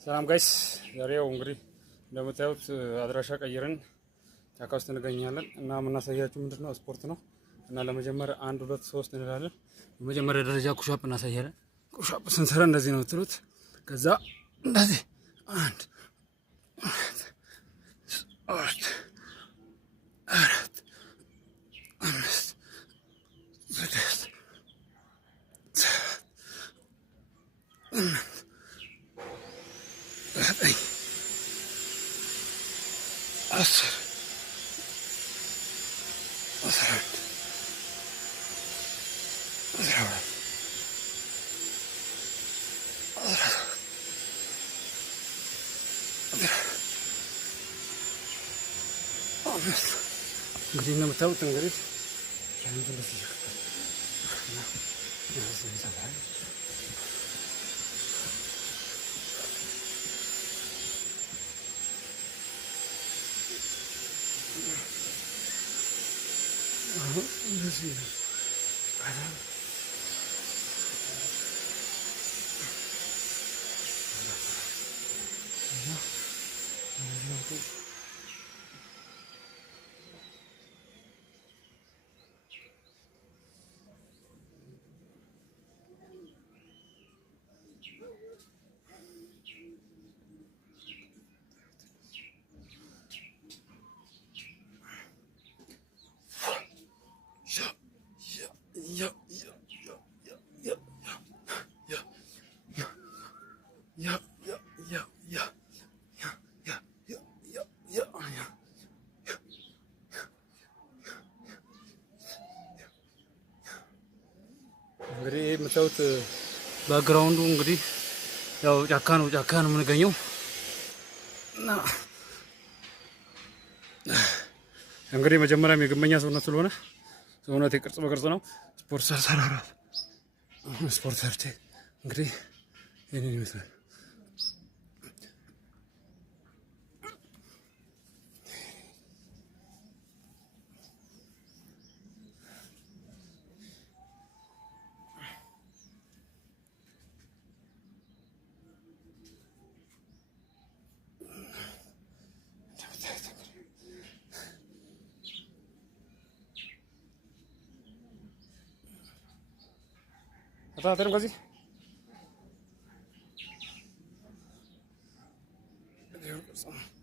ሰላም ጋይስ፣ ዛሬው እንግዲህ እንደምታዩት አድራሻ ቀይረን ጫካ ውስጥ እንገኛለን እና የምናሳያችሁ ምንድነው ስፖርት ነው። እና ለመጀመሪያ 1 2 3 እንላለን። በመጀመሪያ ደረጃ ኩሻፕ እናሳያለን። ኩሻፕ ስንሰራ እንደዚህ ነው ትሉት። ከዛ እንደዚህ 1 2 3 4 5 6 7 8 10 11 እንግዲህ እንደምታዩት እንግዲህ እንግዲህ የምታዩት ባክግራውንዱ እንግዲህ ያው ጫካ ነው የምንገኘው እና እንግዲህ መጀመሪያም የግመኛ ሰውነት ስለሆነ ሰውነት ቅርጽ በቅርጽ ነው። ስፖርት ሰርቼ እንግዲህ ይሄንን ይመስላል። Atau kasih. Aduh,